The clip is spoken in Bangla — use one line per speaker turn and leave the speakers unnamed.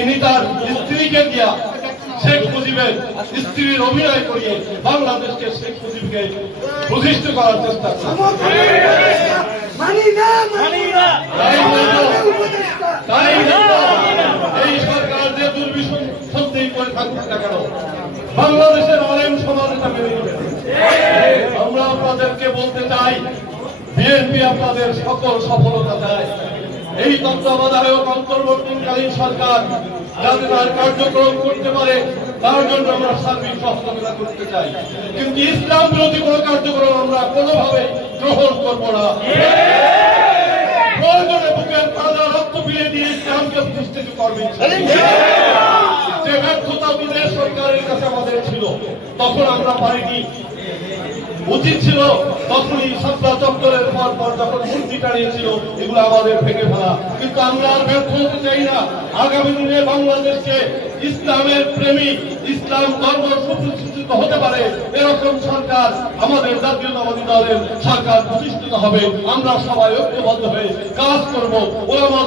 তিনি তার স্ত্রীকে দিয়া শেখ মুজিবের স্ত্রীর অভিনয় করিয়ে বাংলাদেশকে শেখ মুজিবকে প্রতিষ্ঠিত করার চেষ্টা এই সরকার যে দুর্বিষণ সত্যি করে থাকুক না কেন, বাংলাদেশের আলেম সমাজ এটা মেনে আমরা আপনাদেরকে বলতে চাই, বিএনপি আপনাদের সকল সফলতা দেয় এই তত্ত্বাবধায়ক অন্তর্বর্তীকালীন সরকার যাতে তার কার্যক্রম করতে পারে, তার জন্য আমরা সার্বিক সহযোগিতা করতে চাই। কিন্তু ইসলাম বিরোধী কোন কার্যক্রম আমরা কোনোভাবে গ্রহণ করব না। সরকারের কাছে আমাদের ছিল, তখন আমরা পারিনি। উচিত ছিল তখনই সাপ্লা চত্বরের পর পর যখন টানিয়েছিল এগুলো আমাদের ভেঙে ফেলা। কিন্তু আমরা আর ব্যর্থ হতে চাই না। আগামী দিনে বাংলাদেশকে ইসলামের প্রেমী, ইসলাম ধর্ম সুপ্রতিষ্ঠিত হতে পারে। এরকম সরকার আমাদের জাতীয়তাবাদী দলের সরকার প্রতিষ্ঠিত হবে। আমরা সবাই ঐক্যবদ্ধ হয়ে কাজ করব। ওলামা